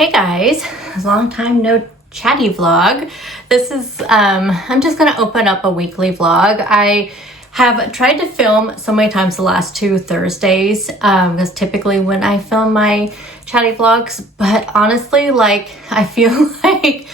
Hey guys, long time no chatty vlog. This is, I'm just gonna open up a weekly vlog. I have tried to film so many times the last 2 Thursdays, because typically when I film my chatty vlogs, but honestly, like, I feel like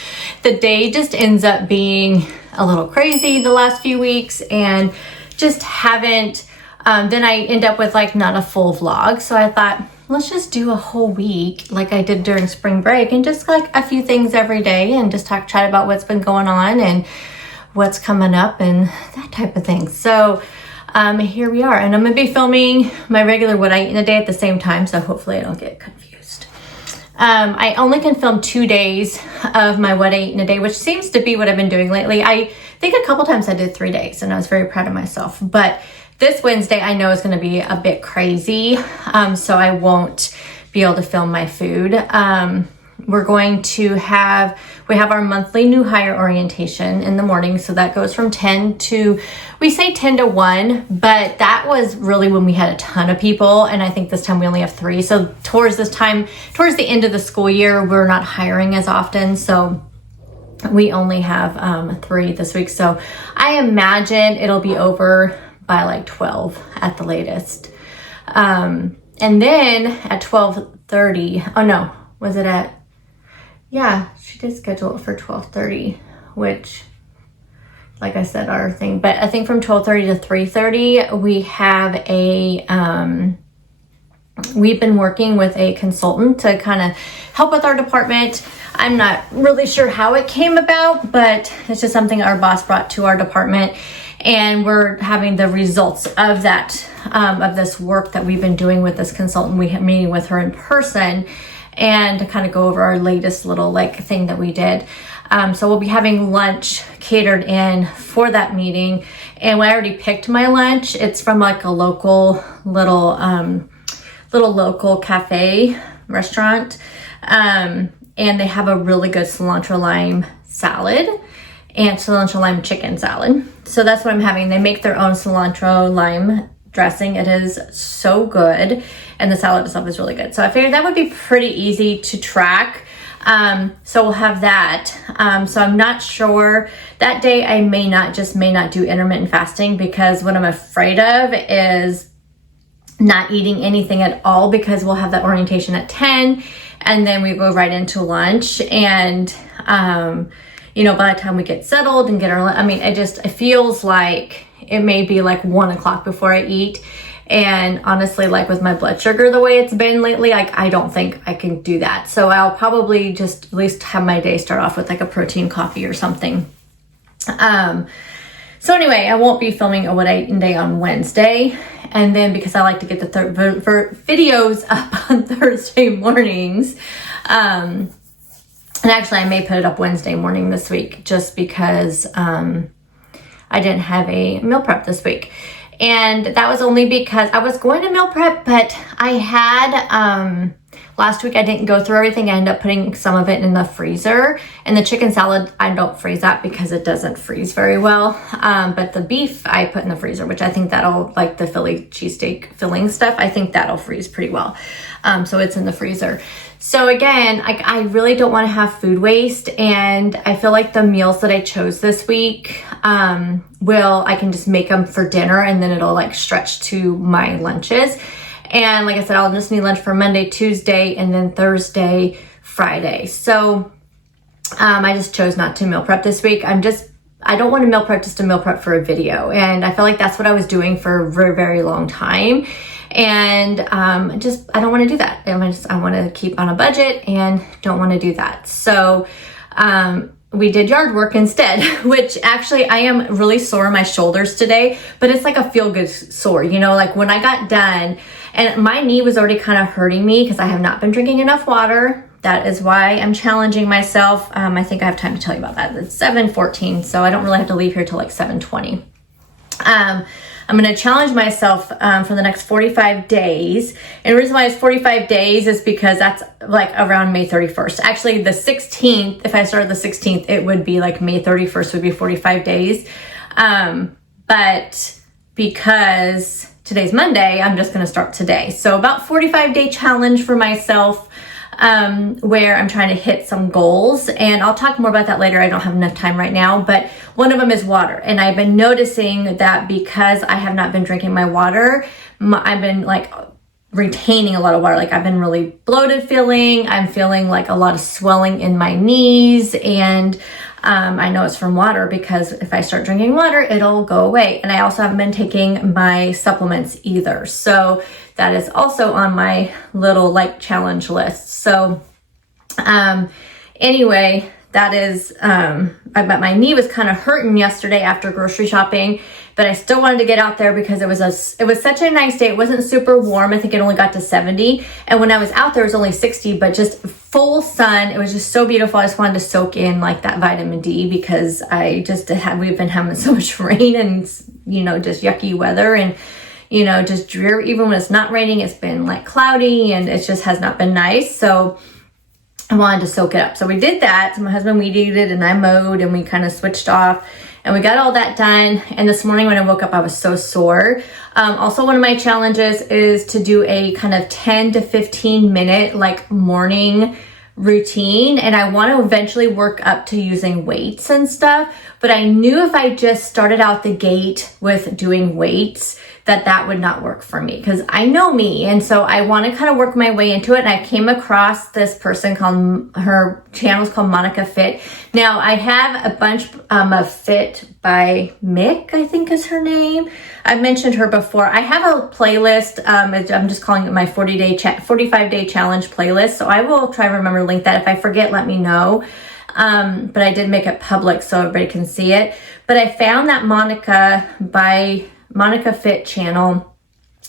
the day just ends up being a little crazy the last few weeks and just haven't, then I end up with like not a full vlog. So I thought, let's just do a whole week like I did during spring break and just like a few things every day and just chat about what's been going on and what's coming up and that type of thing. So here we are, and I'm gonna be filming my regular what I eat in a day at the same time, so hopefully I don't get confused. I only can film 2 days of my what I eat in a day, which seems to be what I've been doing lately. I think a couple times I did 3 days and I was very proud of myself, but this Wednesday I know is going to be a bit crazy, so I won't be able to film my food. We're going to we have our monthly new hire orientation in the morning, so that goes from 10 to, we say 10 to 1, but that was really when we had a ton of people, and I think this time we only have 3. So towards the end of the school year, we're not hiring as often, so we only have 3 this week. So I imagine it'll be over by like 12 at the latest. And then at 12:30, oh no, was it at, yeah, she did schedule it for 12:30, which, like I said, our thing, but I think from 12:30 to 3:30, we have we've been working with a consultant to kind of help with our department. I'm not really sure how it came about, but it's just something our boss brought to our department. And we're having the results of that, of this work that we've been doing with this consultant. We have meeting with her in person and to kind of go over our latest little like thing that we did. So we'll be having lunch catered in for that meeting. And I already picked my lunch. It's from like a local little local cafe restaurant. And they have a really good cilantro lime salad and cilantro lime chicken salad. So that's what I'm having. They make their own cilantro lime dressing. It is so good. And the salad itself is really good. So I figured that would be pretty easy to track. So we'll have that. So I'm not sure. That day I may not do intermittent fasting, because what I'm afraid of is not eating anything at all, because we'll have that orientation at 10 and then we go right into lunch. And, you know, by the time we get settled and get it feels like it may be like 1 o'clock before I eat. And honestly, like with my blood sugar, the way it's been lately, like I don't think I can do that. So I'll probably just at least have my day start off with like a protein coffee or something. So anyway, I won't be filming a what I eat in a day on Wednesday. And then because I like to get the videos up on Thursday mornings, and actually, I may put it up Wednesday morning this week just because I didn't have a meal prep this week. And that was only because I was going to meal prep, but I had, last week I didn't go through everything. I ended up putting some of it in the freezer. And the chicken salad, I don't freeze that because it doesn't freeze very well. But the beef I put in the freezer, which I think that'll, like the Philly cheesesteak filling stuff, I think that'll freeze pretty well. So it's in the freezer. So again, I really don't want to have food waste, and I feel like the meals that I chose this week, I can just make them for dinner and then it'll like stretch to my lunches. And like I said, I'll just need lunch for Monday, Tuesday, and then Thursday, Friday. So I just chose not to meal prep this week. I don't want to meal prep just to meal prep for a video. And I feel like that's what I was doing for a very, very long time. And I don't want to do that. I want to keep on a budget and don't want to do that. So we did yard work instead, which actually I am really sore in my shoulders today, but it's like a feel good sore, you know, like when I got done, and my knee was already kind of hurting me because I have not been drinking enough water. That is why I'm challenging myself. I think I have time to tell you about that. It's 7:14, so I don't really have to leave here till like 7:20. I'm going to challenge myself for the next 45 days. And the reason why it's 45 days is because that's like around May 31st. Actually, the 16th, if I started the 16th, it would be like May 31st would be 45 days. But because today's Monday, I'm just going to start today. So about 45-day challenge for myself. where I'm trying to hit some goals, and I'll talk more about that later. I don't have enough time right now, but one of them is water. And I've been noticing that because I have not been drinking my water, I've been like retaining a lot of water. Like I've been really bloated feeling. I'm feeling like a lot of swelling in my knees, and I know it's from water because if I start drinking water, it'll go away. And I also haven't been taking my supplements either. So that is also on my little like challenge list. So anyway, that is, but my knee was kind of hurting yesterday after grocery shopping, but I still wanted to get out there because it was such a nice day. It wasn't super warm. I think it only got to 70. And when I was out there, it was only 60, but just full sun. It was just so beautiful. I just wanted to soak in like that vitamin D because we've been having so much rain and, you know, just yucky weather and, you know, just dreary. Even when it's not raining, it's been like cloudy and it just has not been nice. So I wanted to soak it up. So we did that. So my husband weed eated and I mowed and we kind of switched off and we got all that done. And this morning when I woke up, I was so sore. Also, one of my challenges is to do a kind of 10 to 15 minute like morning routine. And I want to eventually work up to using weights and stuff. But I knew if I just started out the gate with doing weights, that would not work for me because I know me. And so I want to kind of work my way into it. And I came across this person her channel is called Monica Fit. Now I have a bunch of Fit by Mick, I think is her name. I've mentioned her before. I have a playlist. I'm just calling it my 45-day challenge playlist. So I will try to remember to link that. If I forget, let me know. But I did make it public so everybody can see it. But I found that Monica Fit channel,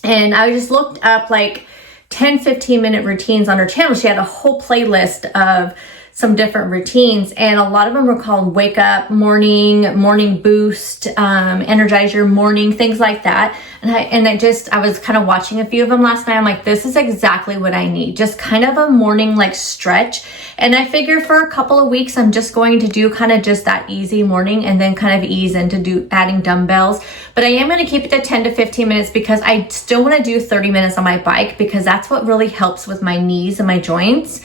and I just looked up like 10-15 minute routines on her channel. She had a whole playlist of some different routines, and a lot of them were called wake up, morning boost, energize your morning, things like that. And I was kind of watching a few of them last night. I'm like, this is exactly what I need. Just kind of a morning like stretch. And I figure for a couple of weeks, I'm just going to do kind of just that easy morning and then kind of ease into adding dumbbells. But I am going to keep it to 10 to 15 minutes because I still want to do 30 minutes on my bike because that's what really helps with my knees and my joints.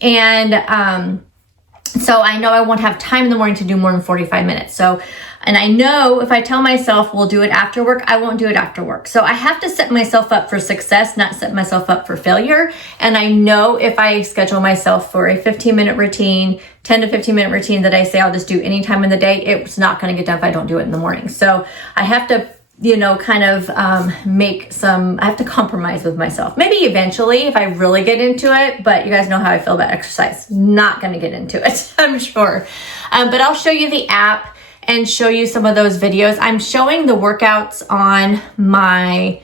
And so I know I won't have time in the morning to do more than 45 minutes. And I know if I tell myself we'll do it after work, I won't do it after work. So I have to set myself up for success, not set myself up for failure. And I know if I schedule myself for a 15-minute routine, 10 to 15 minute routine that I say I'll just do any time in the day, it's not going to get done if I don't do it in the morning. So I have to kind of I have to compromise with myself. Maybe eventually if I really get into it, but you guys know how I feel about exercise. Not going to get into it, I'm sure. But I'll show you the app and show you some of those videos. I'm showing the workouts on my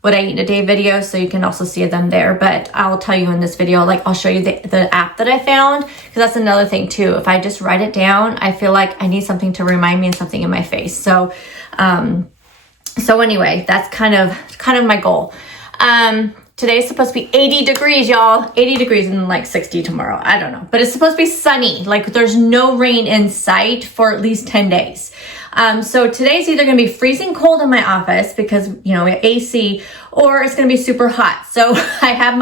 what I eat in a day video, so you can also see them there. But I'll tell you in this video, like I'll show you the app that I found, because that's another thing too. If I just write it down, I feel like I need something to remind me and something in my face. So anyway, that's kind of my goal. Today's supposed to be 80 degrees, y'all. 80 degrees and like 60 tomorrow. I don't know. But it's supposed to be sunny. Like there's no rain in sight for at least 10 days. So today's either going to be freezing cold in my office because, AC, or it's going to be super hot. So I have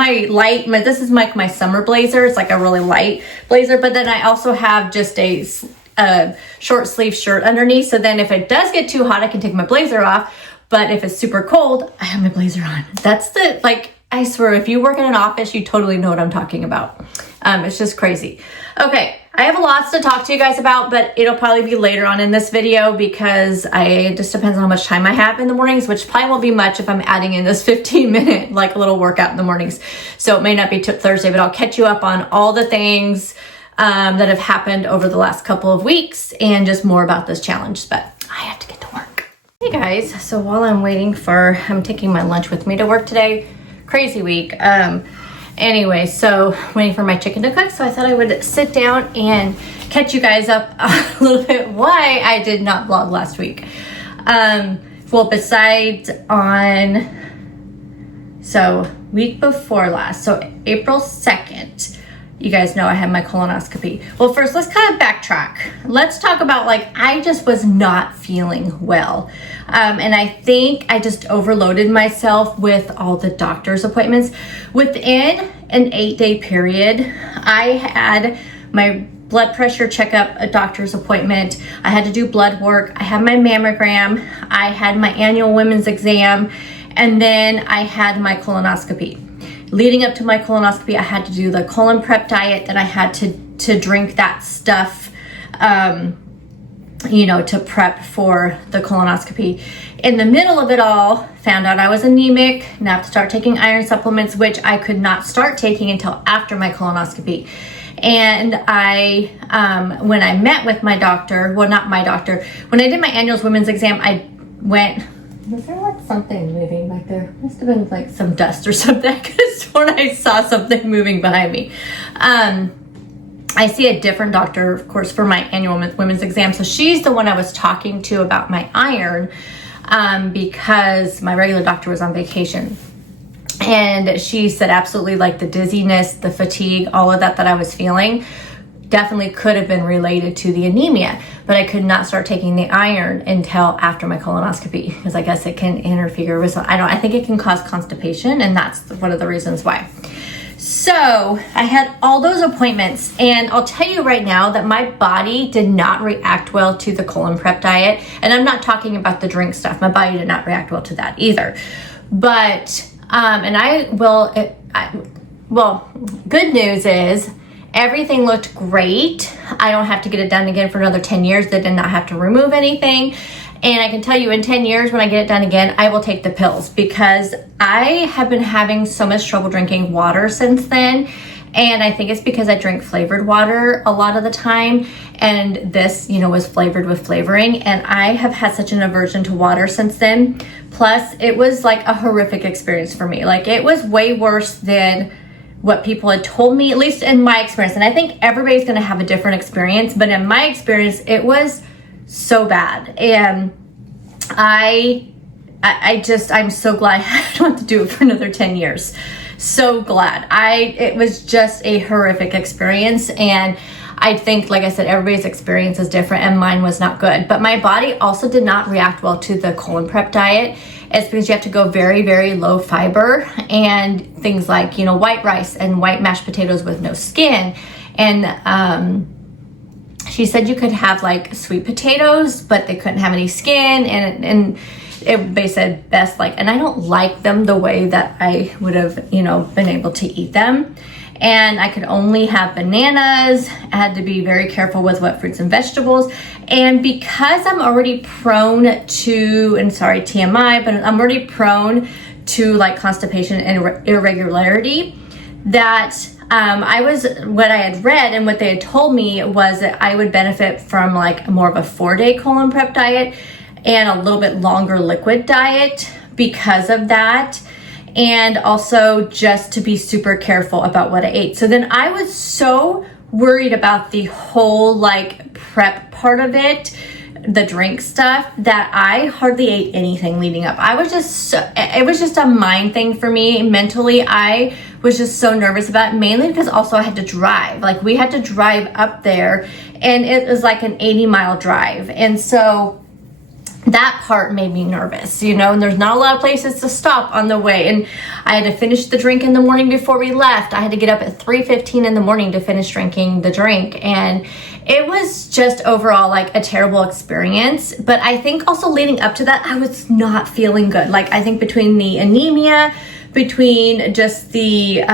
this is like my summer blazer. It's like a really light blazer. But then I also have just a short sleeve shirt underneath. So then if it does get too hot, I can take my blazer off. But if it's super cold, I have my blazer on. I swear, if you work in an office, you totally know what I'm talking about. It's just crazy. Okay, I have lots to talk to you guys about, but it'll probably be later on in this video because it just depends on how much time I have in the mornings, which probably won't be much if I'm adding in this 15-minute like little workout in the mornings. So it may not be Thursday, but I'll catch you up on all the things that have happened over the last couple of weeks and just more about this challenge. But I have to get to work. Hey guys, so while I'm taking my lunch with me to work today. Crazy week. Anyway, so waiting for my chicken to cook, so I thought I would sit down and catch you guys up a little bit why I did not vlog last week. Besides week before last, so April 2nd, you guys know I had my colonoscopy. Well, first, let's kind of backtrack. Let's talk about, like, I just was not feeling well. And I think I just overloaded myself with all the doctor's appointments. Within an 8-day period, I had my blood pressure checkup, a doctor's appointment. I had to do blood work. I had my mammogram. I had my annual women's exam. And then I had my colonoscopy. Leading up to my colonoscopy, I had to do the colon prep diet, that I had to drink that stuff, you know, to prep for the colonoscopy. In the middle of it all, found out I was anemic, now I have to start taking iron supplements, which I could not start taking until after my colonoscopy. And I, when I met with my doctor, well, not my doctor, when I did my annual women's exam, I went, was there like something moving back there? Must have been like some dust or something. I could have sworn I saw something moving behind me. I see a different doctor, of course, for my annual women's exam. So she's the one I was talking to about my iron, because my regular doctor was on vacation. And she said absolutely, like, the dizziness, the fatigue, all of that I was feeling definitely could have been related to the anemia, but I could not start taking the iron until after my colonoscopy, because I guess it can interfere with, I think it can cause constipation, and that's one of the reasons why. So I had all those appointments, and I'll tell you right now that my body did not react well to the colon prep diet. And I'm not talking about the drink stuff. My body did not react well to that either. But, well, good news is, everything looked great. I don't have to get it done again for another 10 years. They did not have to remove anything. And I can tell you, in 10 years, when I get it done again, I will take the pills, because I have been having so much trouble drinking water since then. And I think it's because I drink flavored water a lot of the time. And this, you know, was flavored with flavoring. And I have had such an aversion to water since then. Plus, it was like a horrific experience for me. Like, it was way worse than what people had told me, at least in my experience. And I think everybody's going to have a different experience, but in my experience, it was so bad. And I'm so glad I don't have to do it for another 10 years. So glad. It was just a horrific experience. And I think, like I said, everybody's experience is different, and mine was not good. But my body also did not react well to the colon prep diet. It's because you have to go very, very low fiber, and things like, you know, white rice and white mashed potatoes with no skin. And she said you could have like sweet potatoes, but they couldn't have any skin. And they said best, like, and I don't like them the way that I would have, you know, been able to eat them. And I could only have bananas. I had to be very careful with what fruits and vegetables. And because I'm already prone to, and sorry, TMI, but I'm already prone to like constipation and irregularity, that what I had read and what they had told me was that I would benefit from like more of a 4-day colon prep diet and a little bit longer liquid diet because of that. And also just to be super careful about what I ate. So then I was so worried about the whole like prep part of it, the drink stuff, that I hardly ate anything leading up. It was just a mind thing for me. Mentally, I was just so nervous about it, mainly because also I had to drive. Like, we had to drive up there, and it was like an 80-mile drive. And so that part made me nervous, you know, and there's not a lot of places to stop on the way. And I had to finish the drink in the morning before we left. I had to get up at 3:15 in the morning to finish drinking the drink. And it was just overall like a terrible experience. But I think also leading up to that, I was not feeling good. Like, I think between the anemia, between just the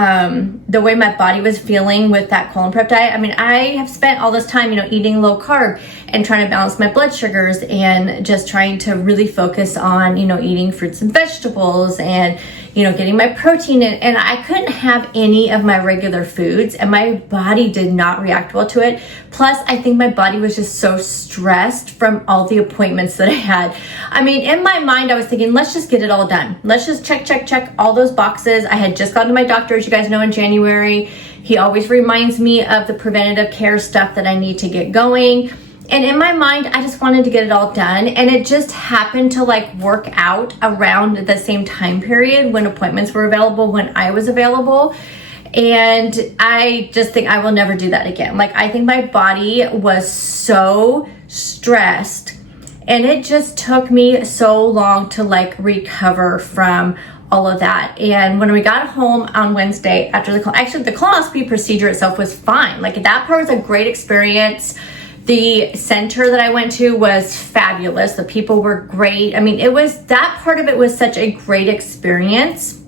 way my body was feeling with that colon prep diet. I mean, I have spent all this time, you know, eating low carb and trying to balance my blood sugars and just trying to really focus on, you know, eating fruits and vegetables and, you know, getting my protein in. And I couldn't have any of my regular foods, and my body did not react well to it. Plus, I think my body was just so stressed from all the appointments that I had. I mean, in my mind, I was thinking, let's just get it all done. Let's just check all those boxes. I had just gone to my doctor, as you guys know, in January. He always reminds me of the preventative care stuff that I need to get going. And in my mind, I just wanted to get it all done. And it just happened to like work out around the same time period when appointments were available, when I was available. And I just think I will never do that again. Like, I think my body was so stressed, and it just took me so long to like recover from all of that. And when we got home on Wednesday after the colonoscopy procedure itself was fine. Like, that part was a great experience. The center that I went to was fabulous. The people were great. I mean, that part of it was such a great experience.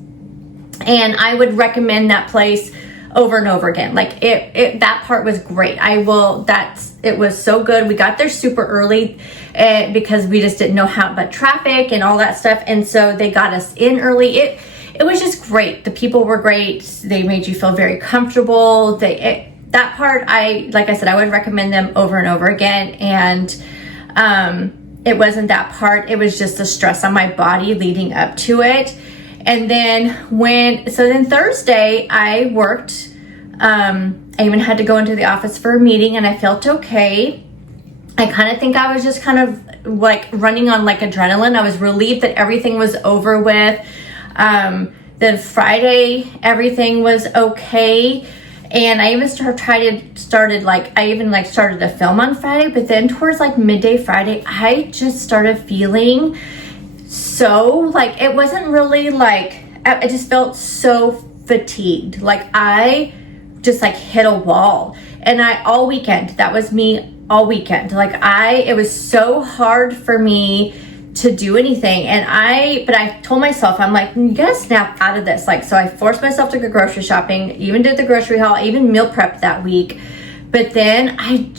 And I would recommend that place over and over again. Like, that part was great. It was so good. We got there super early because we just didn't know about traffic and all that stuff. And so they got us in early. It was just great. The people were great. They made you feel very comfortable. That part, like I said, I would recommend them over and over again. And it wasn't that part. It was just the stress on my body leading up to it. And then Thursday I worked. I even had to go into the office for a meeting, and I felt okay. I kind of think I was just kind of like running on like adrenaline. I was relieved that everything was over with. Then Friday, everything was okay. And I even started to film on Friday, but then towards like midday Friday, I just started feeling so like, it wasn't really like, I just felt so fatigued. Like, I just like hit a wall. And all weekend, that was me all weekend. Like, it was so hard for me to do anything. But I told myself, I'm like, you gotta snap out of this. Like, so I forced myself to go grocery shopping, even did the grocery haul, even meal prepped that week. But then I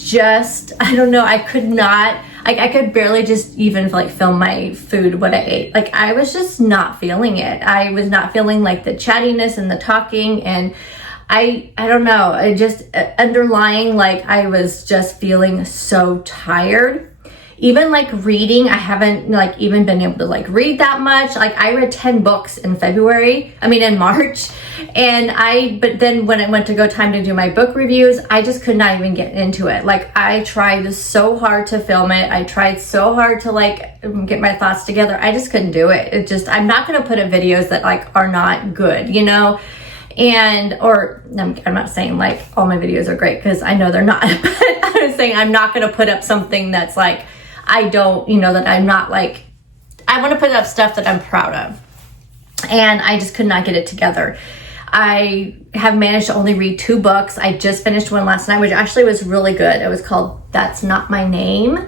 don't know, I could not, I could barely just even like film my food, what I ate. Like, I was just not feeling it. I was not feeling like the chattiness and the talking. And I don't know, I just underlying, like, I was just feeling so tired. Even like reading, I haven't like even been able to like read that much. Like, I read 10 books in March. But then when it went to go time to do my book reviews, I just could not even get into it. Like, I tried so hard to film it. I tried so hard to like get my thoughts together. I just couldn't do it. I'm not going to put up videos that like are not good, you know? I'm not saying like all my videos are great, because I know they're not, but I was saying I'm not going to put up something that's like, that I'm not like, I want to put up stuff that I'm proud of. And I just could not get it together. I have managed to only read 2 books. I just finished one last night, which actually was really good. It was called That's Not My Name.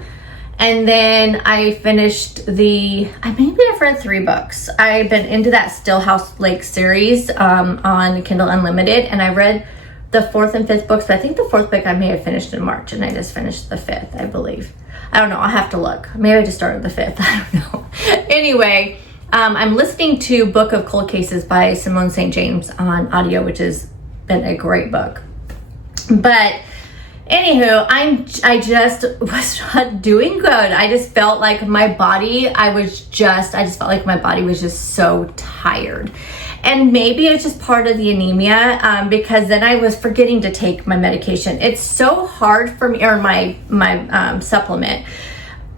And then I finished I've read 3 books. I've been into that Stillhouse Lake series on Kindle Unlimited, and I read the 4th and 5th books, but I think the 4th book I may have finished in March, and I just finished the 5th, I believe. I don't know, I'll have to look. Maybe I just started the 5th, I don't know. Anyway, I'm listening to Book of Cold Cases by Simone St. James on audio, which has been a great book. But anywho, I just was not doing good. I just felt like my body, I just felt like my body was just so tired. And maybe it's just part of the anemia, because then I was forgetting to take my medication. It's so hard for me, or my supplement.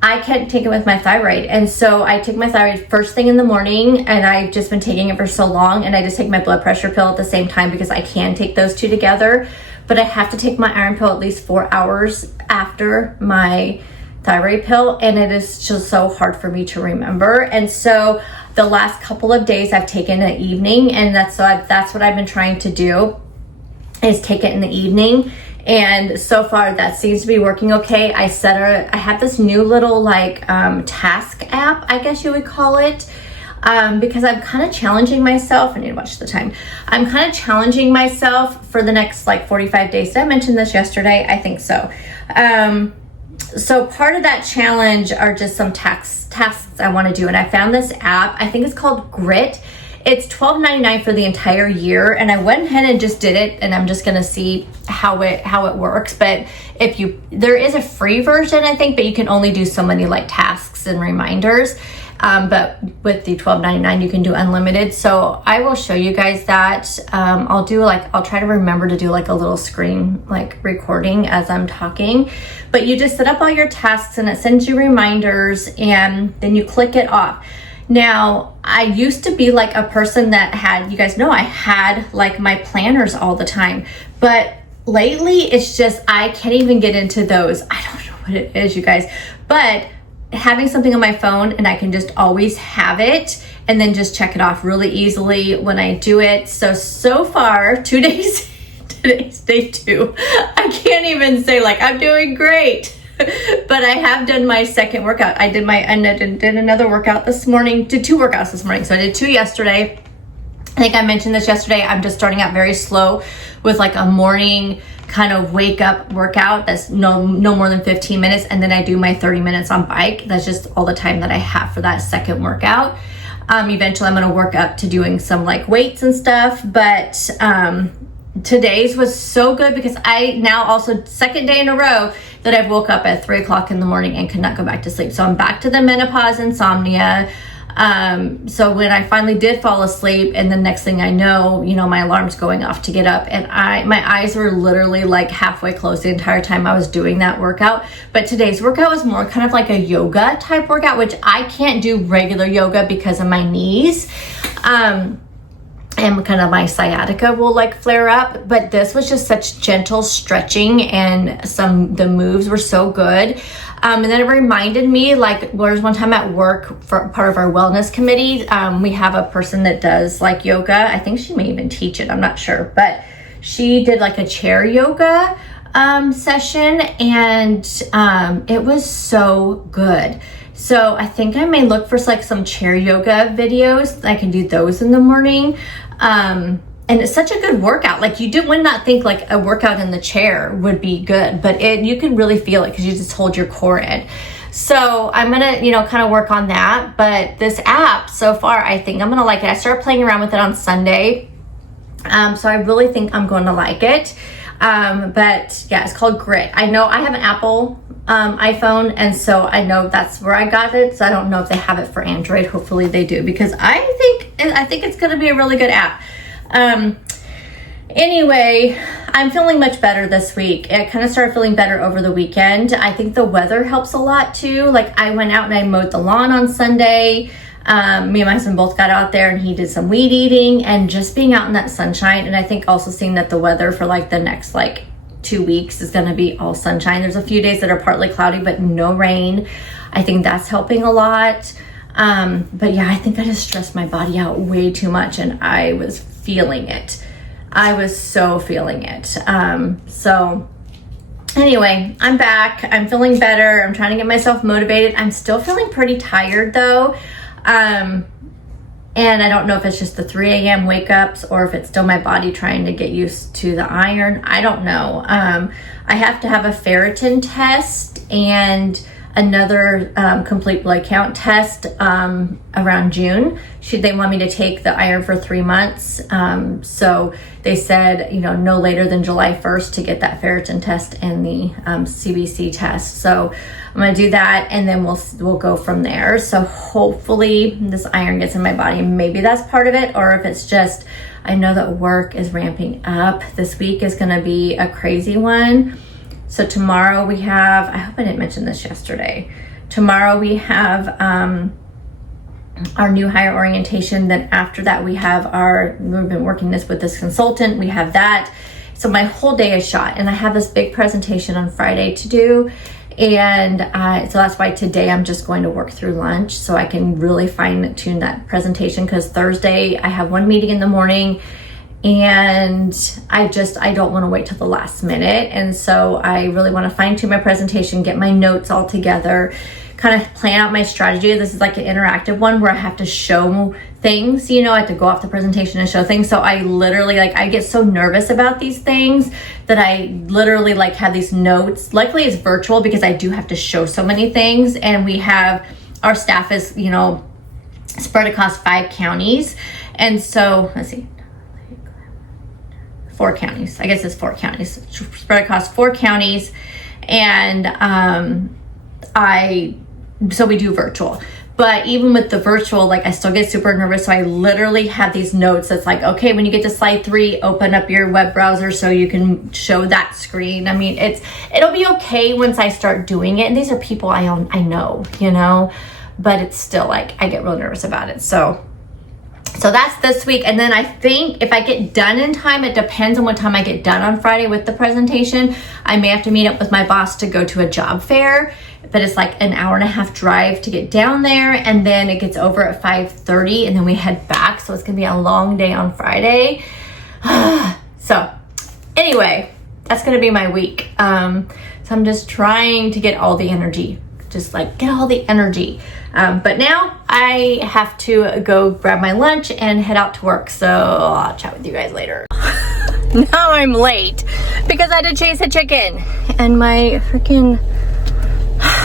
I can't take it with my thyroid. And so I take my thyroid first thing in the morning, and I've just been taking it for so long. And I just take my blood pressure pill at the same time, because I can take those 2 together. But I have to take my iron pill at least 4 hours after my thyroid pill. And it is just so hard for me to remember. And so the last couple of days I've taken it evening, and that's what I've been trying to do, is take it in the evening. And so far that seems to be working okay. I have this new little like task app, I guess you would call it, because I'm kind of challenging myself. I need to watch the time. I'm kind of challenging myself for the next like 45 days. Did I mention this yesterday? I think so. So part of that challenge are just some tasks I want to do. And I found this app, I think it's called Grit. It's $12.99 for the entire year. And I went ahead and just did it. And I'm just going to see how it works. But there is a free version, I think, but you can only do so many like tasks and reminders. But with the $12.99, you can do unlimited. So I will show you guys that. I'll try to remember to do like a little screen like recording as I'm talking. But you just set up all your tasks, and it sends you reminders, and then you click it off. Now, I used to be like a person that had, you guys know, I had like my planners all the time, but lately it's just, I can't even get into those. I don't know what it is, you guys, but having something on my phone and I can just always have it and then just check it off really easily when I do it. So far, 2 days, today's day 2. I can't even say like I'm doing great. But I have done my second workout. I did another workout this morning, did 2 workouts this morning. So I did 2 yesterday. I think I mentioned this yesterday. I'm just starting out very slow with like a morning kind of wake up workout that's no more than 15 minutes. And then I do my 30 minutes on bike. That's just all the time that I have for that second workout. Eventually I'm gonna work up to doing some like weights and stuff. But today's was so good because I now also, second day in a row that I've woke up at 3 o'clock in the morning and could not go back to sleep. So I'm back to the menopause insomnia. So when I finally did fall asleep, and the next thing I know, you know, my alarm's going off to get up, and my eyes were literally like halfway closed the entire time I was doing that workout. But today's workout was more kind of like a yoga type workout, which I can't do regular yoga because of my knees. And kind of my sciatica will like flare up, but this was just such gentle stretching, and the moves were so good. And then it reminded me, like, there's one time at work for part of our wellness committee, we have a person that does like yoga. I think she may even teach it, I'm not sure, but she did like a chair yoga session, and it was so good. So I think I may look for like some chair yoga videos. I can do those in the morning. And it's such a good workout. Like, would not think like a workout in the chair would be good, but you can really feel it because you just hold your core in. So I'm gonna, you know, kind of work on that. But this app so far, I think I'm gonna like it. I started playing around with it on Sunday. So I really think I'm going to like it. But yeah, it's called Grit. I know I have an Apple iPhone, and so I know that's where I got it. So I don't know if they have it for Android. Hopefully they do, because I think it's going to be a really good app. Anyway, I'm feeling much better this week. I kind of started feeling better over the weekend. I think the weather helps a lot too. Like, I went out and I mowed the lawn on Sunday. Me and my husband both got out there and he did some weed eating, and just being out in that sunshine. And I think also seeing that the weather for like the next like 2 weeks is going to be all sunshine. There's a few days that are partly cloudy, but no rain. I think that's helping a lot. But yeah, I think I just stressed my body out way too much, and I was feeling it. I was so feeling it. So anyway, I'm back. I'm feeling better. I'm trying to get myself motivated. I'm still feeling pretty tired though. And I don't know if it's just the 3 a.m. wake ups or if it's still my body trying to get used to the iron. I don't know. I have to have a ferritin test and another complete blood count test around June. They want me to take the iron for 3 months. So they said, you know, no later than July 1st to get that ferritin test and the CBC test. So I'm gonna do that, and then we'll go from there. So hopefully this iron gets in my body. Maybe that's part of it, or if it's just, I know that work is ramping up. This week is gonna be a crazy one. So tomorrow we have, I hope I didn't mention this yesterday. Tomorrow we have our new hire orientation. Then after that we have we've been working with this consultant. We have that. So my whole day is shot, and I have this big presentation on Friday to do. And so that's why today I'm just going to work through lunch so I can really fine tune that presentation, because Thursday I have one meeting in the morning, and I don't want to wait till the last minute. And so I really want to fine tune my presentation, get my notes all together, kind of plan out my strategy. This is like an interactive one where I have to show things, you know, I have to go off the presentation and show things. So I literally, I get so nervous about these things that I literally have these notes. Luckily it's virtual because I do have to show so many things. And our staff is, you know, spread across 5 counties. And so, let's see, 4 counties. I guess it's 4 counties. Spread across 4 counties. And so we do virtual. But even with the virtual, I still get super nervous. So I literally have these notes that's okay, when you get to slide 3, open up your web browser so you can show that screen. I mean, it'll be okay once I start doing it. And these are people I know, you know. but it's still like, I get real nervous about it. So that's this week. And then I think if I get done in time, it depends on what time I get done on Friday with the presentation. I may have to meet up with my boss to go to a job fair, but it's like an hour-and-a-half drive to get down there. And then it gets over at 5:30 and then we head back. So it's gonna be a long day on Friday. So anyway, that's gonna be my week. So I'm just trying to get all the energy, just like get all the energy. But now I have to go grab my lunch and head out to work. So I'll chat with you guys later. Now I'm late because I had to chase a chicken and my freaking...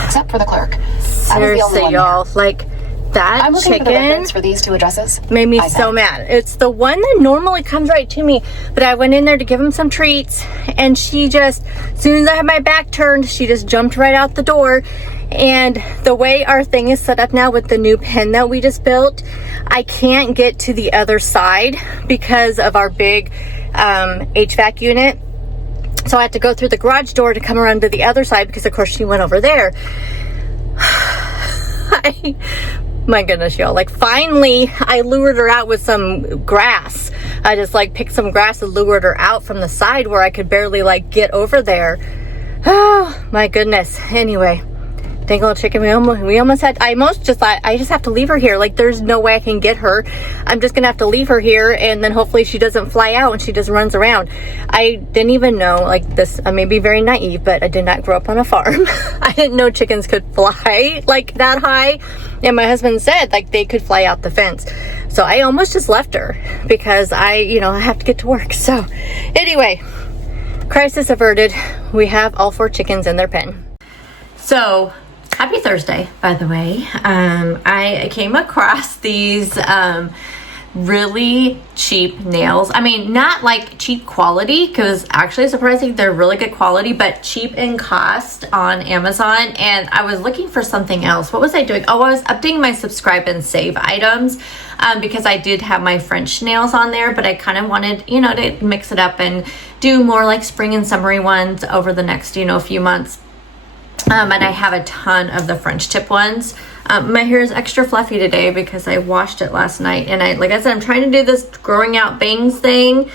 Except for the clerk. Seriously, y'all, like that I'm looking chicken for the records for these 2 addresses. made me so mad. It's the one that normally comes right to me, but I went in there to give him some treats and she just, as soon as I had my back turned, she just jumped right out the door. And the way our thing is set up now with the new pen that we just built, I can't get to the other side because of our big HVAC unit. So I had to go through the garage door to come around to the other side because of course she went over there. My goodness, y'all, like finally I lured her out with some grass. I just like picked some grass and lured her out from the side where I could barely like get over there. Oh my goodness. Anyway, dang old chicken, we almost had, I almost just thought I just have to leave her here. Like there's no way I can get her. I'm just gonna have to leave her here and then hopefully she doesn't fly out and she just runs around. I didn't even know, like this, I may be very naive, but I did not grow up on a farm. I didn't know chickens could fly like that high. And my husband said like they could fly out the fence. So I almost just left her because I have to get to work. So anyway, crisis averted. We have all 4 chickens in their pen. So happy Thursday, by the way. I came across these really cheap nails. I mean, not like cheap quality, because actually surprising, they're really good quality, but cheap in cost on Amazon. And I was looking for something else. What was I doing? Oh, I was updating my subscribe and save items because I did have my French nails on there, but I kind of wanted, to mix it up and do more like spring and summery ones over the next, few months. And I have a ton of the French tip ones. My hair is extra fluffy today because I washed it last night. And like I said, I'm trying to do this growing out bangs thing.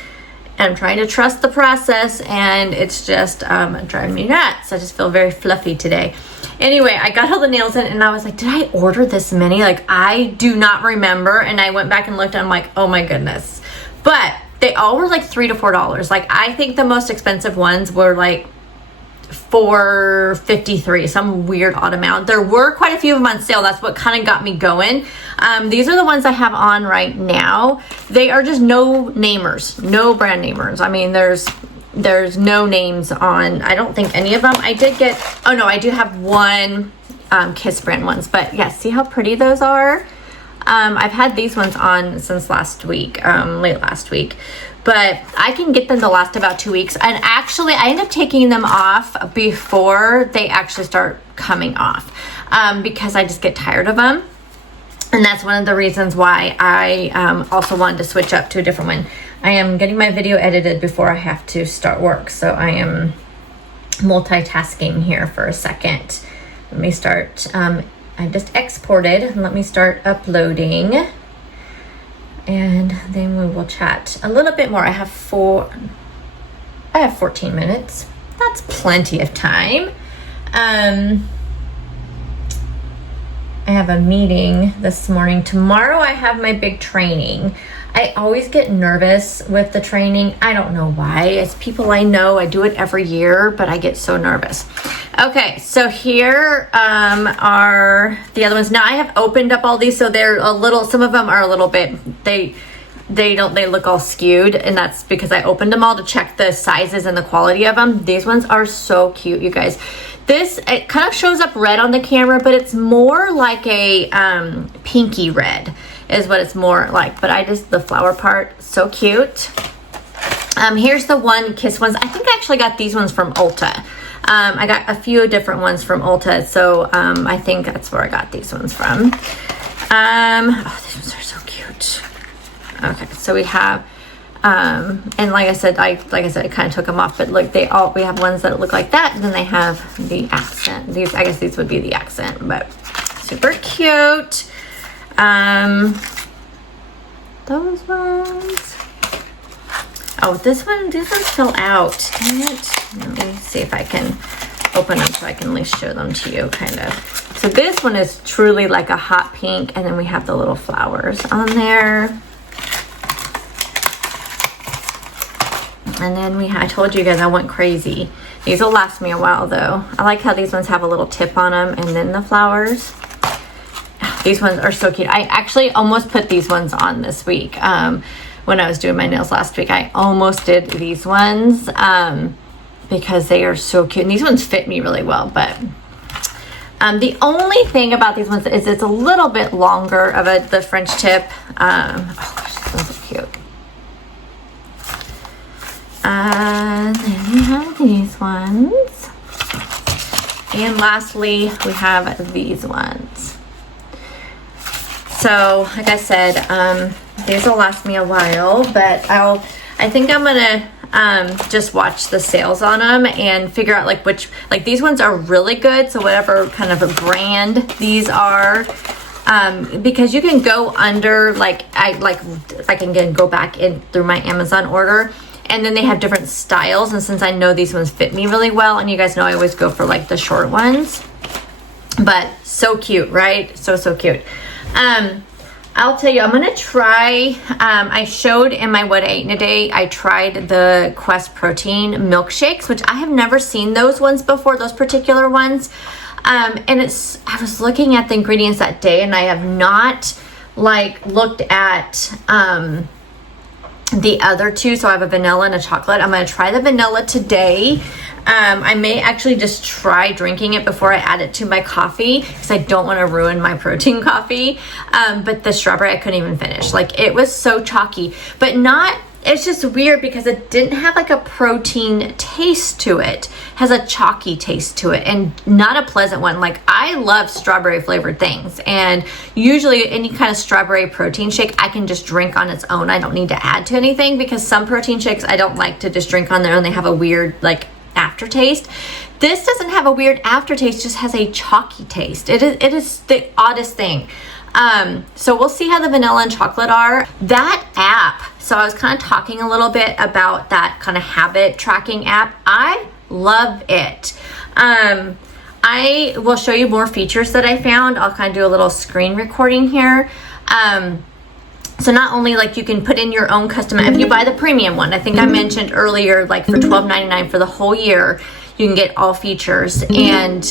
And I'm trying to trust the process. And it's just driving me nuts. I just feel very fluffy today. Anyway, I got all the nails in and I was like, did I order this many? Like, I do not remember. And I went back and looked and I'm like, oh my goodness. But they all were like $3 to $4. Like, I think the most expensive ones were like $4.53, some weird odd amount. There were quite a few of them on sale. That's what kind of got me going. These are the ones I have on right now. They are just no namers, no brand namers. I mean, there's no names on, I don't think any of them. I did get, oh no, I do have one Kiss brand ones, but yeah, see how pretty those are? I've had these ones on since last week, late last week. But I can get them to last about 2 weeks. And actually, I end up taking them off before they actually start coming off because I just get tired of them. And that's one of the reasons why I also wanted to switch up to a different one. I am getting my video edited before I have to start work. So I am multitasking here for a second. Let me start. I just exported. Let me start uploading. And then we will chat a little bit more. I have 14 minutes. That's plenty of time. I have a meeting this morning. Tomorrow I have my big training. I always get nervous with the training. I don't know why. It's people I know. I do it every year, but I get so nervous. Okay, so here are the other ones. Now I have opened up all these, so they're a little, some of them are a little bit, they look all skewed, and that's because I opened them all to check the sizes and the quality of them. These ones are so cute, you guys. This, it kind of shows up red on the camera, but it's more like a pinky red is what it's more like. But the flower part, so cute. Here's the one Kiss ones. I think I actually got these ones from Ulta. I got a few different ones from Ulta, so I think that's where I got these ones from. Oh, these ones are so cute. Okay, so we have, and like I said, I kind of took them off, but look, we have ones that look like that, and then they have the accent. These, I guess these would be the accent, but super cute. Those ones. Oh, these ones fell out. Dang it. Let me see if I can open them so I can at least show them to you, kind of. So this one is truly like a hot pink, and then we have the little flowers on there. And then I told you guys I went crazy. These will last me a while though. I like how these ones have a little tip on them and then the flowers. These ones are so cute. I actually almost put these ones on this week. When I was doing my nails last week, I almost did these ones because they are so cute. And these ones fit me really well, but the only thing about these ones is it's a little bit longer of the French tip. Oh gosh, these ones are cute. And then we have these ones. And lastly, we have these ones. So, like I said, these will last me a while, but I think I'm gonna just watch the sales on them and figure out like these ones are really good. So whatever kind of a brand these are, because you can go under I can go back in through my Amazon order. And then they have different styles. And since I know these ones fit me really well, and you guys know I always go for like the short ones. But so cute, right? So cute. I'll tell you, I'm going to try, I showed in my What I Ate in a Day, I tried the Quest protein milkshakes, which I have never seen those ones before, those particular ones. And I was looking at the ingredients that day, and I have not looked at, the other two. So I have a vanilla and a chocolate. I'm going to try the vanilla today. I may actually just try drinking it before I add it to my coffee because I don't want to ruin my protein coffee. But the strawberry I couldn't even finish. It was so chalky, but it's just weird because it didn't have a protein taste to it. It has a chalky taste to it and not a pleasant one. I love strawberry flavored things, and usually any kind of strawberry protein shake I can just drink on its own. I don't need to add to anything because some protein shakes I don't like to just drink on their own. They have a weird aftertaste. This doesn't have a weird aftertaste, just has a chalky taste. It is the oddest thing. So we'll see how the vanilla and chocolate are. That app, so I was kind of talking a little bit about that kind of habit tracking app. I love it. I will show you more features that I found. I'll kind of do a little screen recording here. So not only you can put in your own custom, if you buy the premium one, I think I mentioned earlier, for $12.99 for the whole year, you can get all features. And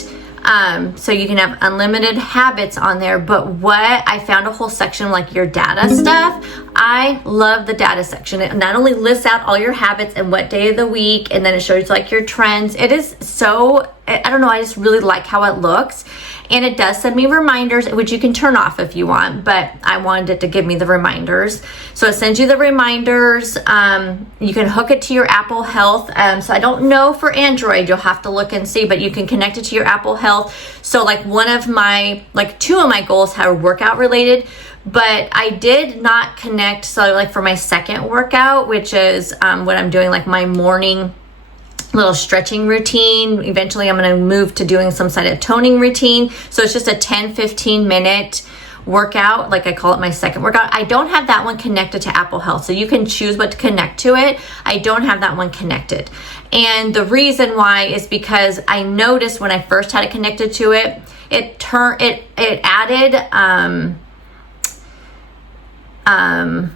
so you can have unlimited habits on there. But what I found a whole section your data stuff. I love the data section. It not only lists out all your habits and what day of the week, and then it shows your trends. It is so, I don't know, I just really like how it looks. And it does send me reminders, which you can turn off if you want, but I wanted it to give me the reminders. So it sends you the reminders. You can hook it to your Apple Health. So I don't know for Android, you'll have to look and see, but you can connect it to your Apple Health. So one of my, two of my goals are workout related, but I did not connect. So for my second workout, which is what I'm doing, my morning little stretching routine. Eventually I'm going to move to doing some sort of toning routine. So it's just a 10-15 minute workout. I call it my second workout. I don't have that one connected to Apple Health. So you can choose what to connect to it. I don't have that one connected. And the reason why is because I noticed when I first had it connected to it, it added,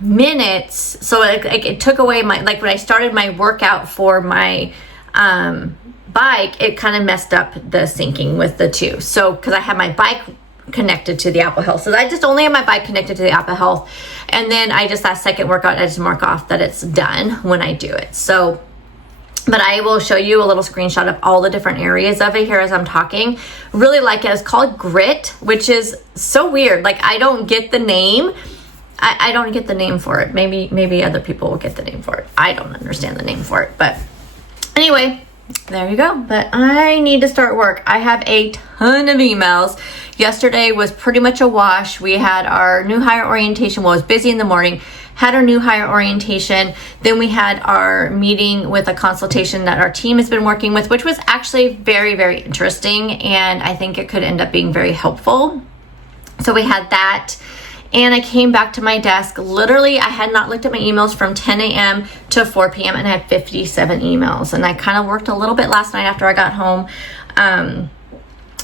minutes. So it took away my, when I started my workout for my, bike, it kind of messed up the syncing with the two. So, cause I have my bike connected to the Apple Health. So I just only have my bike connected to the Apple Health. And then that second workout, I just mark off that it's done when I do it. So, but I will show you a little screenshot of all the different areas of it here as I'm talking. Really like it. It's called Grit, which is so weird. I don't get the name. I don't get the name for it. Maybe other people will get the name for it. I don't understand the name for it, but anyway, there you go. But I need to start work. I have a ton of emails. Yesterday was pretty much a wash. We had our new hire orientation. Well, it was busy in the morning. Had our new hire orientation. Then we had our meeting with a consultation that our team has been working with, which was actually very, very interesting. And I think it could end up being very helpful. So we had that. And I came back to my desk. Literally, I had not looked at my emails from 10 a.m. to 4 p.m. and I had 57 emails. And I kind of worked a little bit last night after I got home.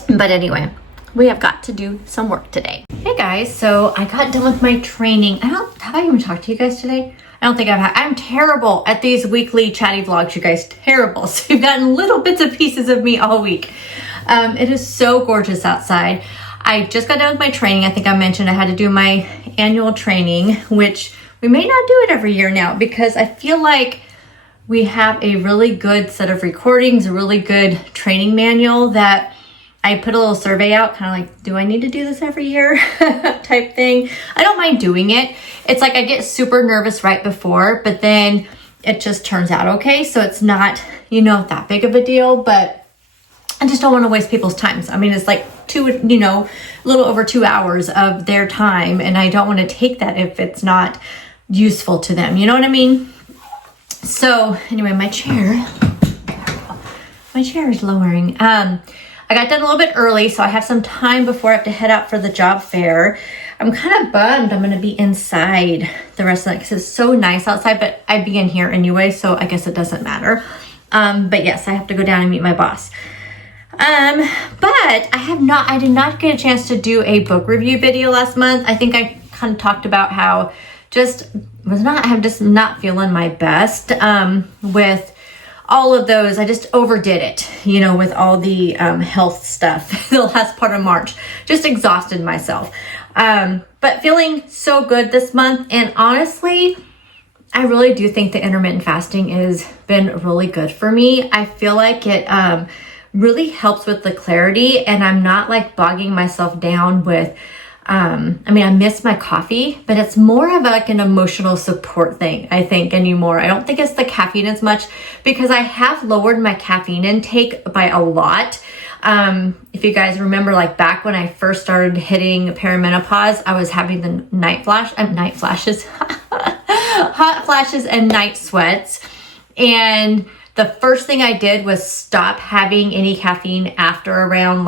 But anyway, we have got to do some work today. Hey guys, so I got done with my training. Have I even talked to you guys today? I don't think I'm terrible at these weekly chatty vlogs, you guys. Terrible. So you've gotten little bits and pieces of me all week. It is so gorgeous outside. I just got done with my training. I think I mentioned I had to do my annual training, which we may not do it every year now because I feel like we have a really good set of recordings, a really good training manual that I put a little survey out, kind of like, do I need to do this every year type thing. I don't mind doing it. It's like I get super nervous right before, but then it just turns out okay. So it's not, that big of a deal, but I just don't want to waste people's time. I mean, it's like a little over 2 hours of their time. And I don't want to take that if it's not useful to them. You know what I mean? So anyway, my chair is lowering. I got done a little bit early, so I have some time before I have to head out for the job fair. I'm kind of bummed I'm going to be inside the rest of the night because it's so nice outside, but I'd be in here anyway, so I guess it doesn't matter. But yes, I have to go down and meet my boss. But I did not get a chance to do a book review video last month. I think I kind of talked about how I'm just not feeling my best, with all of those. I just overdid it, with all the, health stuff the last part of March, just exhausted myself. But feeling so good this month. And honestly, I really do think the intermittent fasting has been really good for me. I feel like it, really helps with the clarity, and I'm not like bogging myself down with, I miss my coffee, but it's more of like an emotional support thing, I think, anymore. I don't think it's the caffeine as much because I have lowered my caffeine intake by a lot. If you guys remember, like back when I first started hitting perimenopause, I was having the hot flashes and night sweats. And the first thing I did was stop having any caffeine after around,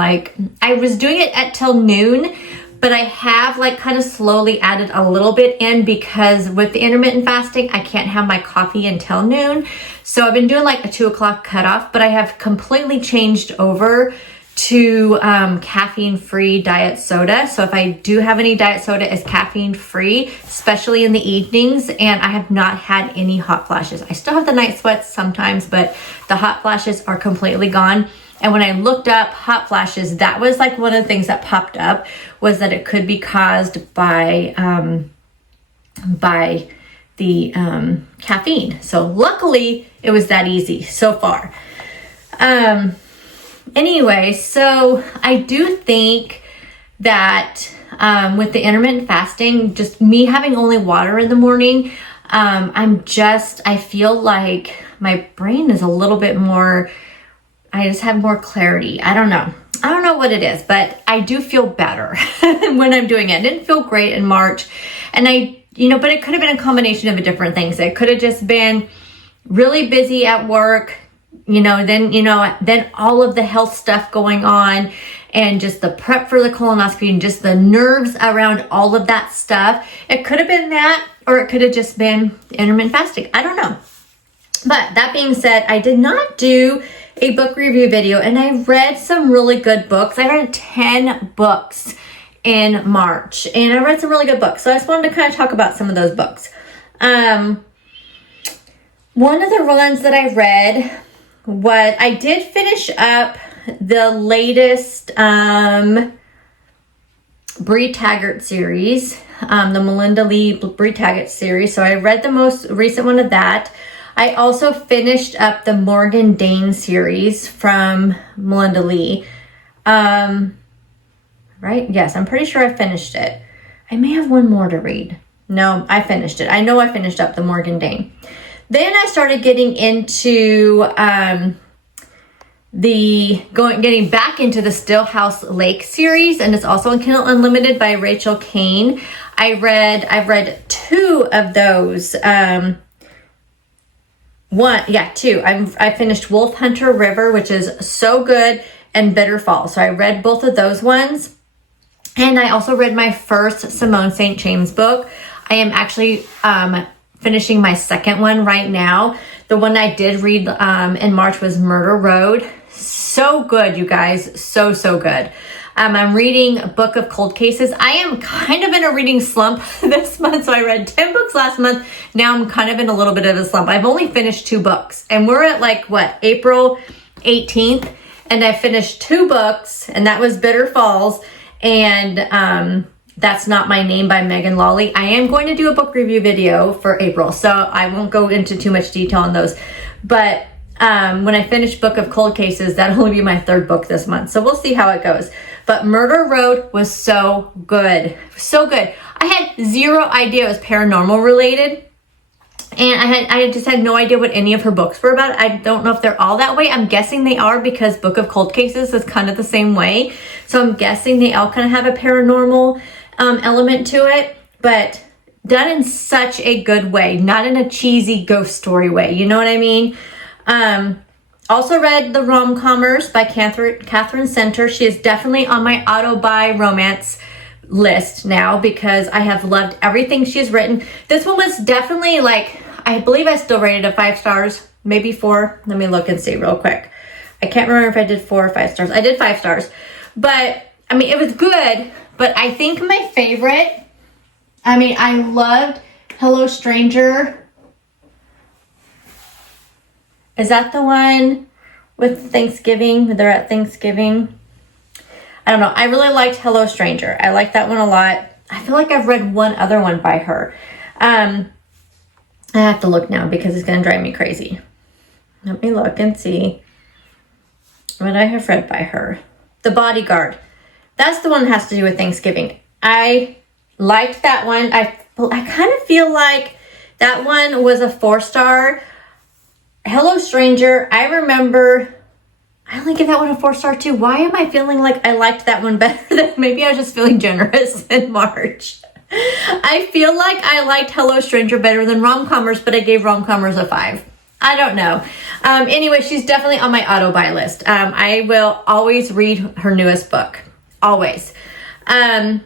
I was doing it till noon, but I have kind of slowly added a little bit in because with the intermittent fasting, I can't have my coffee until noon. So I've been doing a 2:00 cutoff, but I have completely changed over to caffeine-free diet soda. So if I do have any diet soda, it's caffeine-free, especially in the evenings, and I have not had any hot flashes. I still have the night sweats sometimes, but the hot flashes are completely gone. And when I looked up hot flashes, that was one of the things that popped up, was that it could be caused by the caffeine. So luckily, it was that easy so far. Anyway, so I do think that with the intermittent fasting, just me having only water in the morning, I feel like my brain is a little bit more, I just have more clarity. I don't know what it is, but I do feel better when I'm doing it. I didn't feel great in March, and but it could have been a combination of different things. It could have just been really busy at work, then all of the health stuff going on, and just the prep for the colonoscopy and just the nerves around all of that stuff. It could have been that, or it could have just been intermittent fasting. I don't know. But that being said, I did not do a book review video, and I read some really good books. I read 10 books in March, and I read some really good books. So I just wanted to kind of talk about some of those books. One of the ones that I read was, I did finish up the latest Bree Taggart series, the Melinda Lee Bree Taggart series. So I read the most recent one of that. I also finished up the Morgan Dane series from Melinda Lee. Right? Yes, I'm pretty sure I finished it. I may have one more to read. No, I finished it. I know I finished up the Morgan Dane. Then I started getting into getting back into the Stillhouse Lake series, and it's also on Kindle Unlimited by Rachel Kane. I've read 2 of those. Two. I finished Wolf Hunter River, which is so good, and Bitter Fall. So I read both of those ones. And I also read my first Simone St. James book. I am actually finishing my second one right now. The one I did read in March was Murder Road. So good, you guys. So, so good. I'm reading Book of Cold Cases. I am kind of in a reading slump this month. So I read 10 books last month. Now I'm kind of in a little bit of a slump. I've only finished 2 books. And we're at like, what, April 18th. And I finished 2 books. And that was Bitter Falls. And That's Not My Name by Megan Lawley. I am going to do a book review video for April. So I won't go into too much detail on those. But when I finish Book of Cold Cases, that'll only be my 3rd book this month. So we'll see how it goes. But Murder Road was so good. So good. I had 0 idea it was paranormal related. And I just had no idea what any of her books were about. I don't know if they're all that way. I'm guessing they are because Book of Cold Cases is kind of the same way. So I'm guessing they all kind of have a paranormal element to it. But done in such a good way. Not in a cheesy ghost story way. You know what I mean? Also read The Rom-Commers by Catherine Center. She is definitely on my auto-buy romance list now because I have loved everything she's written. This one was definitely like, I believe I still rated it 5 stars, maybe 4. Let me look and see real quick. I can't remember if I did 4 or 5 stars. I did 5 stars. But, I mean, it was good. But I think my favorite, I loved Hello Stranger. Is that the one with Thanksgiving? They're at Thanksgiving. I don't know. I really liked Hello Stranger. I like that one a lot. I feel like I've read one other one by her. I have to look now because it's going to drive me crazy. Let me look and see what I have read by her. The Bodyguard. That's the one that has to do with Thanksgiving. I liked that one. I kind of feel like that one was a 4-star. Hello Stranger, I remember, I only give that one a 4-star too. Why am I feeling like I liked that one better than, maybe I was just feeling generous in March. I feel like I liked Hello Stranger better than Rom-Commers, but I gave Rom-Commers a 5. I don't know. Anyway, she's definitely on my auto-buy list. I will always read her newest book. Always. I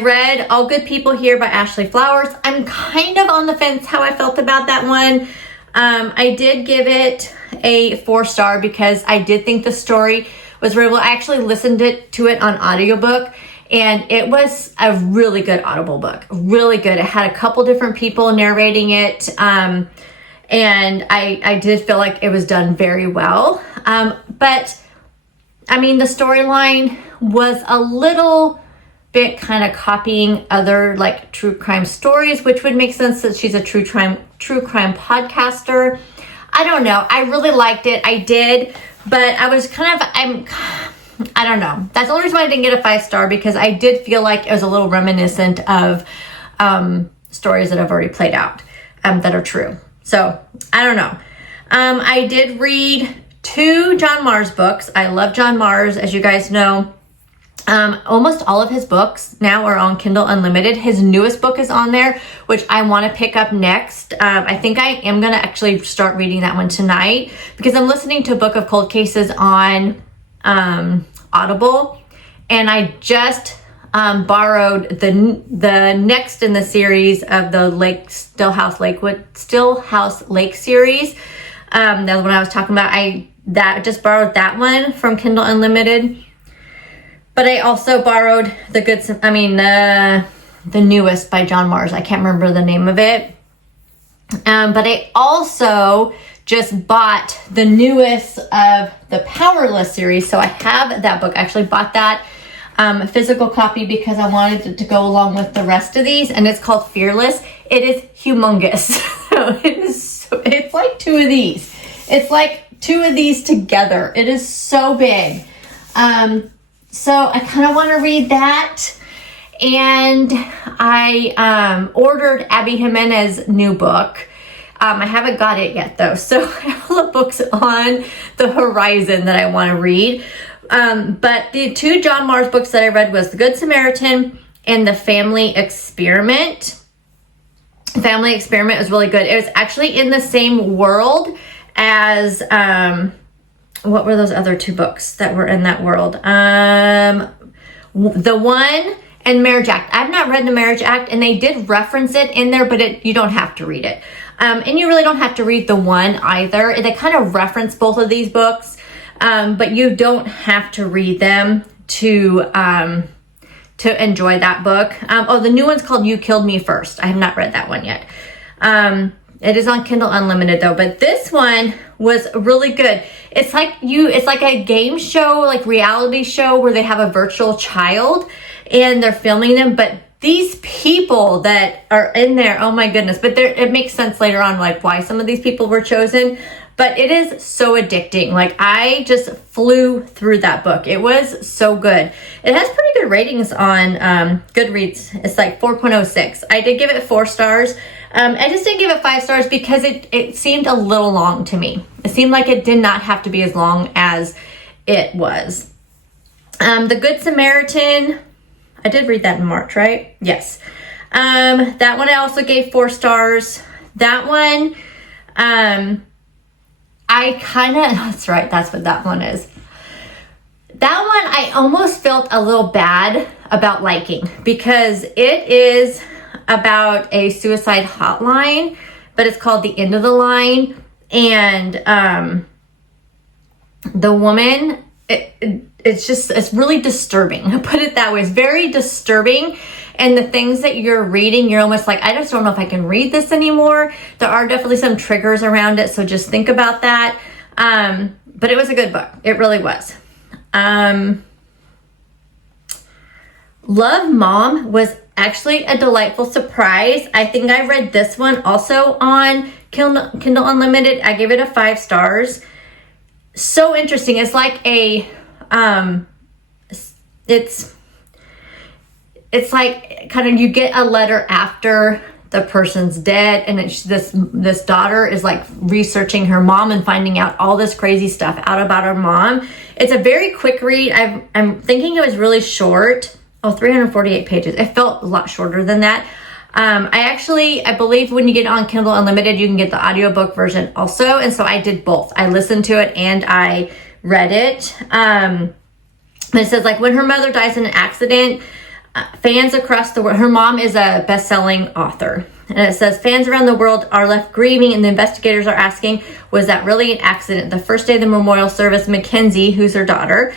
read All Good People Here by Ashley Flowers. I'm kind of on the fence how I felt about that one. I did give it a 4-star because I did think the story was really well. I actually listened to it on audiobook, and it was a really good Audible book. Really good. It had a couple different people narrating it, and I did feel like it was done very well. But, the storyline was a little bit kind of copying other like true crime stories, which would make sense that she's a true crime podcaster. I don't know. I really liked it. I did, but I was I don't know. That's the only reason why I didn't get a 5-star, because I did feel like it was a little reminiscent of stories that have already played out that are true. So I don't know. I did read 2 John Mars books. I love John Mars, as you guys know. Almost all of his books now are on Kindle Unlimited. His newest book is on there, which I want to pick up next. I think I am going to actually start reading that one tonight because I'm listening to Book of Cold Cases on Audible, and I just borrowed the next in the series of the Stillhouse Lake series. That's what I was talking about. I just borrowed that one from Kindle Unlimited. But I also borrowed the newest by John Mars. I can't remember the name of it. But I also just bought the newest of the Powerless series. So I have that book. I actually bought that physical copy because I wanted it to go along with the rest of these. And it's called Fearless. It is humongous. It's like 2 of these. It's like 2 of these together. It is so big. So I kind of want to read that. And I ordered Abby Jimenez's new book. I haven't got it yet though. So I have all the books on the horizon that I want to read. But the 2 John Mars books that I read was The Good Samaritan and The Family Experiment. Family Experiment was really good. It was actually in the same world as... what were those other 2 books that were in that world? The One and Marriage Act. I've not read the Marriage Act, and they did reference it in there, but you don't have to read it. And you really don't have to read The One either. They kind of reference both of these books, but you don't have to read them to enjoy that book. The new one's called You Killed Me First. I have not read that one yet. It is on Kindle Unlimited though, but this one was really good. It's like a game show, like reality show where they have a virtual child and they're filming them, but these people that are in there, oh my goodness, but it makes sense later on, like why some of these people were chosen, but it is so addicting. Like I just flew through that book. It was so good. It has pretty good ratings on Goodreads. It's like 4.06. I did give it 4 stars. I just didn't give it 5 stars because it seemed a little long to me. It seemed like it did not have to be as long as it was. The Good Samaritan, I did read that in March, right? Yes. That one I also gave 4 stars. That one, that's right, that's what that one is. That one I almost felt a little bad about liking because it is about a suicide hotline, but it's called The End of the Line. And the woman, it's really disturbing. I'll put it that way. It's very disturbing. And the things that you're reading, you're almost like, I just don't know if I can read this anymore. There are definitely some triggers around it, so just think about that. But it was a good book. It really was. Love Mom was actually a delightful surprise. I think I read this one also on Kindle Unlimited. I gave it a 5 stars. So interesting. It's like it's like kind of you get a letter after the person's dead, and this daughter is like researching her mom and finding out all this crazy stuff out about her mom. It's a very quick read. I'm thinking it was really short. 348 pages. It felt a lot shorter than that. I believe when you get on Kindle Unlimited, you can get the audiobook version also. And so I did both. I listened to it and I read it. It says like when her mother dies in an accident, fans across the world, her mom is a best-selling author. And it says fans around the world are left grieving and the investigators are asking, was that really an accident? The first day of the memorial service, Mackenzie, who's her daughter,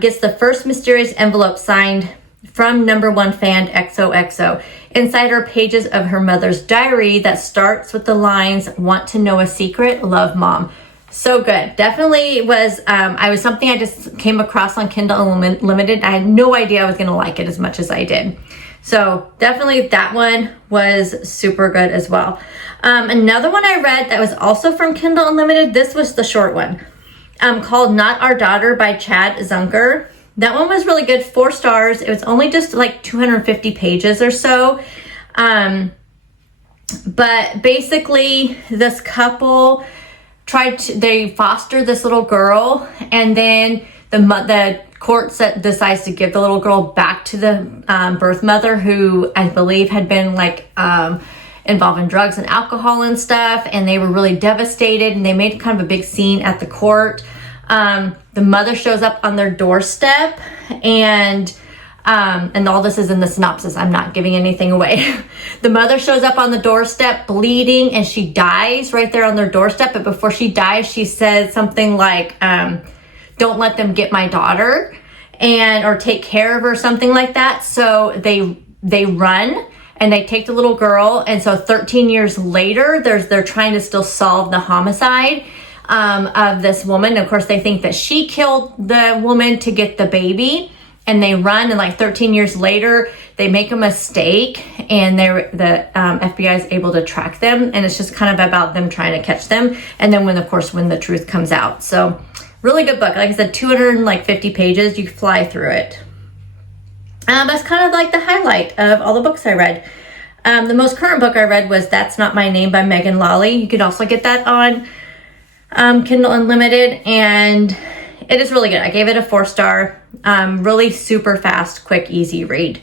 gets the first mysterious envelope signed from #1 fan XOXO. Inside are pages of her mother's diary that starts with the lines, want to know a secret? Love Mom. So good. Definitely was something I just came across on Kindle Unlimited. I had no idea I was going to like it as much as I did. So definitely that one was super good as well. Another one I read that was also from Kindle Unlimited, this was the short one, called Not Our Daughter by Chad Zunker. That one was really good, 4 stars. It was only just like 250 pages or so. But basically this couple they foster this little girl, and then the court decides to give the little girl back to the birth mother, who I believe had been like involved in drugs and alcohol and stuff, and they were really devastated, and they made kind of a big scene at the court. The mother shows up on their doorstep, and all this is in the synopsis. I'm not giving anything away. The mother shows up on the doorstep bleeding, and she dies right there on their doorstep. But before she dies, she says something like, don't let them get my daughter, or take care of her, something like that. So they run and they take the little girl. And so 13 years later, they're trying to still solve the homicide of this woman. Of course, they think that she killed the woman to get the baby, and they run, and like 13 years later, they make a mistake, and the FBI is able to track them, and it's just kind of about them trying to catch them, and then when the truth comes out. So really good book. Like I said, 250 pages, you fly through it. That's kind of like the highlight of all the books I read. The most current book I read was That's Not My Name by Megan Lawley. You could also get that on Kindle Unlimited, and it is really good. I gave it a 4-star. Really super fast, quick, easy read.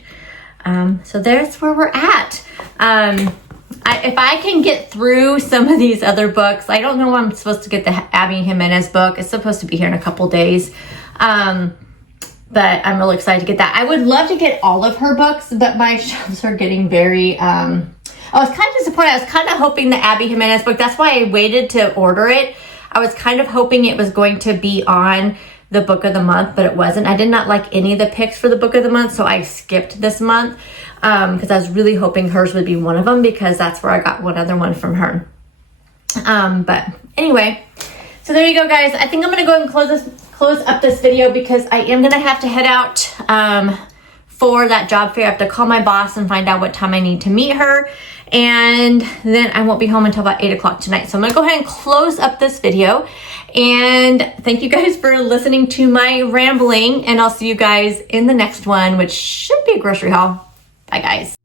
So that's where we're at. If I can get through some of these other books, I don't know when I'm supposed to get the Abby Jimenez book. It's supposed to be here in a couple days. but I'm really excited to get that. I would love to get all of her books, but my shelves are getting very, I was kind of disappointed. I was kind of hoping the Abby Jimenez book, that's why I waited to order it. I was kind of hoping it was going to be on the book of the month, but it wasn't. I did not like any of the picks for the book of the month, so I skipped this month because I was really hoping hers would be one of them because that's where I got one other one from her. But anyway, so there you go, guys. I think I'm going to go and close up this video because I am going to have to head out for that job fair. I have to call my boss and find out what time I need to meet her. And then I won't be home until about 8 o'clock tonight. So I'm going to go ahead and close up this video. And thank you guys for listening to my rambling. And I'll see you guys in the next one, which should be a grocery haul. Bye, guys.